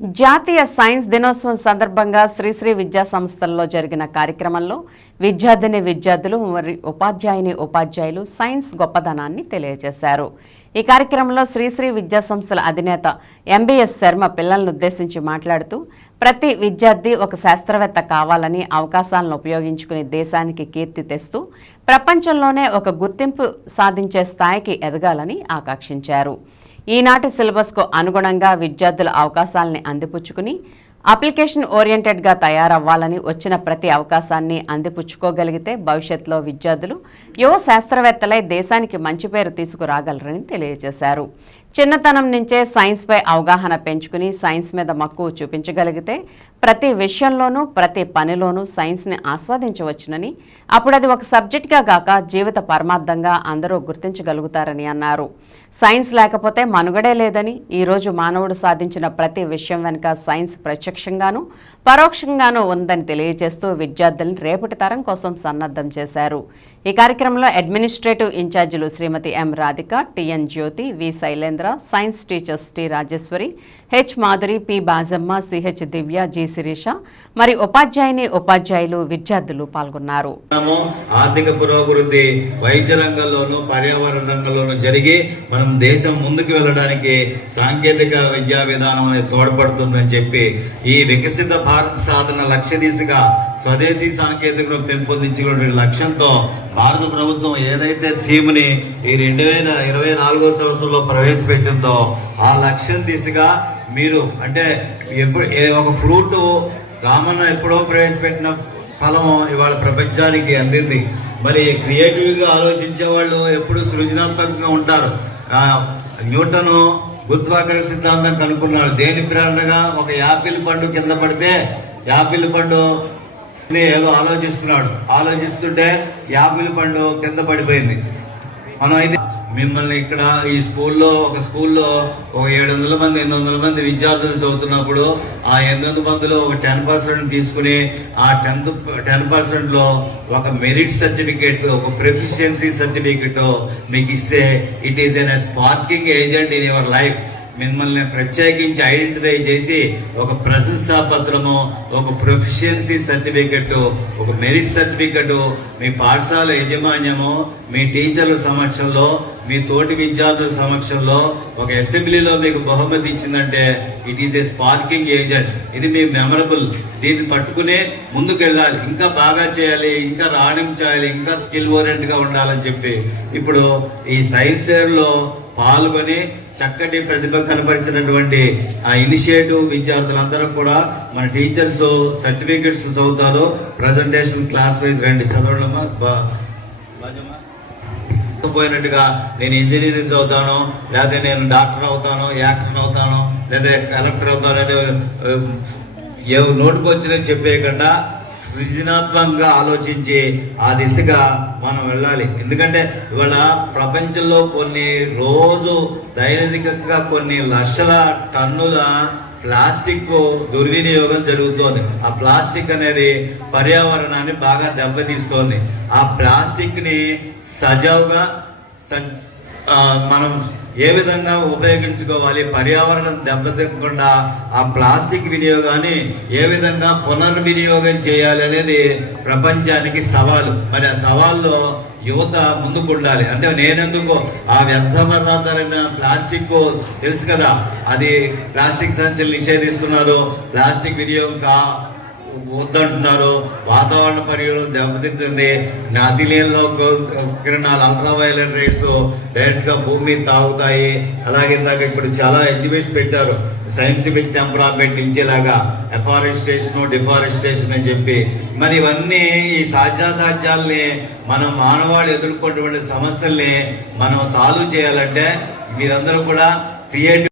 జాతీయ సైన్స్ దినోత్సవం సందర్భంగా శ్రీశ్రీ విద్యా సంస్థల్లో జరిగిన కార్యక్రమంలో విద్యార్థిని విద్యార్థులు మరి ఉపాధ్యాయుని ఉపాధ్యాయులు సైన్స్ గొప్పదనాన్ని తెలియజేశారు. ఈ కార్యక్రమంలో శ్రీశ్రీ విద్యా సంస్థల అధినేత ఎంబీఎస్ శర్మ పిల్లలను ఉద్దేశించి మాట్లాడుతూ ప్రతి విద్యార్థి ఒక శాస్త్రవేత్త కావాలని అవకాశాలను ఉపయోగించుకుని దేశానికి కీర్తి తెస్తూ ప్రపంచంలోనే ఒక గుర్తింపు సాధించే స్థాయికి ఎదగాలని ఆకాంక్షించారు. ఈనాటి సిలబస్కు అనుగుణంగా విద్యార్థుల అవకాశాలని అందిపుచ్చుకుని అప్లికేషన్ ఓరియంటెడ్గా తయారవ్వాలని వచ్చిన ప్రతి అవకాశాన్ని అందిపుచ్చుకోగలిగితే భవిష్యత్తులో విద్యార్థులు యువ శాస్త్రవేత్తలై దేశానికి మంచి పేరు తీసుకురాగలరని తెలియజేశారు. చిన్నతనం నుంచే సైన్స్పై అవగాహన పెంచుకుని సైన్స్ మీద మక్కువ చూపించగలిగితే ప్రతి విషయంలోనూ ప్రతి పనిలోనూ సైన్స్ని ఆస్వాదించవచ్చునని అప్పుడు అది ఒక సబ్జెక్ట్గా గాక జీవిత పరమార్థంగా అందరూ గుర్తించగలుగుతారని అన్నారు. సైన్స్ లేకపోతే మనుగడే లేదని ఈరోజు మానవుడు సాధించిన ప్రతి విషయం వెనుక సైన్స్ ప్రత్యక్షంగానూ పరోక్షంగానూ ఉందని తెలియజేస్తూ విద్యార్థులను రేపటి తరం కోసం సన్నద్ధం చేశారు. ఈ కార్యక్రమంలో అడ్మినిస్ట్రేటివ్ ఇన్ఛార్జీలు Shrimati M Radhika T N Jyoti V Shailendra science teachers T Rajeshwari H Madhuri P Bajamma C H Divya G Sirisha మరి ఉపాధ్యాయుని ఉపాధ్యాయులు విద్యార్థులు పాల్గొన్నారు. ఆర్థిక పురోభివృద్ధి వైద్య రంగంలోనూ పర్యావరణ రంగంలోనూ జరిగి మనం దేశం ముందుకు వెళ్ళడానికి సాంకేతిక విద్యా విధానం అనేది తోడ్పడుతుందని చెప్పి ఈ వికసిత భారత్ సాధన లక్ష్య దిశగా స్వదేశీ సాంకేతికను పెంపొందించుకునే లక్ష్యంతో భారత ప్రభుత్వం ఏదైతే థీమ్ని ఈ రెండు వేల ఇరవై నాలుగో సంవత్సరంలో ప్రవేశపెట్టిందో ఆ లక్ష్యం దిశగా మీరు అంటే ఎప్పుడు ఒక ఫ్రూట్ రామన్న ఎప్పుడో ప్రవేశపెట్టిన ఫలం ఇవాళ ప్రపంచానికి అందింది. మరి క్రియేటివ్గా ఆలోచించే వాళ్ళు ఎప్పుడు సృజనాత్మకంగా ఉంటారు. న్యూటను న్యూటన్ సిద్ధాంతం కనుక్కున్నాడు. దేని ప్రేరణగా? ఒక యాపిల్ పండు కింద పడితే యాపిల్ పండు ఏదో ఆలోచిస్తున్నాడు. ఆలోచిస్తుంటే యాపిల్ పండు కింద పడిపోయింది. మనం అయితే మిమ్మల్ని ఇక్కడ ఈ స్కూల్లో ఒక స్కూల్లో ఒక ఏడు వందల మంది ఎనిమిది వందల మంది విద్యార్థులు చదువుతున్నప్పుడు ఆ ఎనిమిది వందల మందిలో ఒక టెన్ పర్సెంట్ తీసుకుని ఆ టెన్త్ టెన్ పర్సెంట్లో ఒక మెరిట్ సర్టిఫికేట్ ఒక ప్రొఫిషియన్సీ సర్టిఫికేట్ మీకు ఇస్తే it is an a sparking agent in your life. మిమ్మల్ని ప్రత్యేకించి ఐడెంటిఫై చేసి ఒక ప్రశంసా పత్రము ఒక ప్రొఫిషియన్సీ సర్టిఫికెట్ ఒక మెరిట్ సర్టిఫికెట్ మీ పాఠశాల యజమాన్యము మీ టీచర్ల సమక్షంలో మీ తోటి విద్యార్థుల సమక్షంలో ఒక అసెంబ్లీలో మీకు బహుమతి ఇచ్చిందంటే it is a sparking agent ఇది మీ మెమరబుల్. దీన్ని పట్టుకునే ముందుకు వెళ్ళాలి ఇంకా బాగా చేయాలి ఇంకా రాణించాలి ఇంకా స్కిల్ ఓరియంట్గా ఉండాలని చెప్పి. ఇప్పుడు ఈ సైన్స్ ఫేర్లో పాల్గొని చక్కటి ప్రతిభ కనపరిచినటువంటి ఆ ఇనిషియేటివ్ విద్యార్థులందరూ కూడా మన టీచర్స్ సర్టిఫికెట్స్ చదువుతారు. ప్రజెంటేషన్ క్లాస్ వైజ్ రండి. చదవడమా? పోయినట్టుగా నేను ఇంజనీరింగ్ చదువుతాను లేదా నేను డాక్టర్ అవుతాను యాక్టర్ అవుతాను లేదా కలెక్టర్ అవుతాను లేదా ఏ నోటుకు వచ్చినా చెప్పేయకుండా సృజనాత్మకంగా ఆలోచించి ఆ దిశగా మనం వెళ్ళాలి. ఎందుకంటే ఇవాళ ప్రపంచంలో కొన్ని రోజు దైనందికంగా కొన్ని లక్షల టన్నుల ప్లాస్టిక్ దుర్వినియోగం జరుగుతోంది. ఆ ప్లాస్టిక్ అనేది పర్యావరణాన్ని బాగా దెబ్బతీస్తోంది. ఆ ప్లాస్టిక్ని సజావుగా మనం ఏ విధంగా ఉపయోగించుకోవాలి? పర్యావరణం దెబ్బతిక్కకుండా ఆ ప్లాస్టిక్ వినియోగాన్ని ఏ విధంగా పునర్వినియోగం చేయాలి అనేది ప్రపంచానికి సవాలు. మరి ఆ సవాల్లో యువత ముందుకు ఉండాలి అంటే నేనెందుకు ఆ వ్యర్థపదార్థాలైన ప్లాస్టిక్ తెలుసు కదా. అది ప్లాస్టిక్ సంచులు నిషేధిస్తున్నారు. ప్లాస్టిక్ వినియోగం కా వద్దంటున్నారు. వాతావరణ పరిగణలు దెబ్బతింటుంది. నది నీళ్ళలో కిరణాలు అల్ట్రావైలెట్ రేట్స్ డైరెక్ట్గా భూమి తాగుతాయి. అలాగే ఇందాక ఇప్పుడు చాలా ఎగ్జిబిట్స్ పెట్టారు. సైంటిఫిక్ టెంపరామెంట్ ఇచ్చేలాగా ఎఫారెస్టేషన్ డిఫారెస్టేషన్ అని చెప్పి. మరి ఇవన్నీ ఈ సాధ్యాసాధ్యాల్ని మనం మానవాళి ఎదుర్కొన్నటువంటి సమస్యల్ని మనం సాల్వ్ చేయాలంటే మీరందరూ కూడా క్రియేటివ్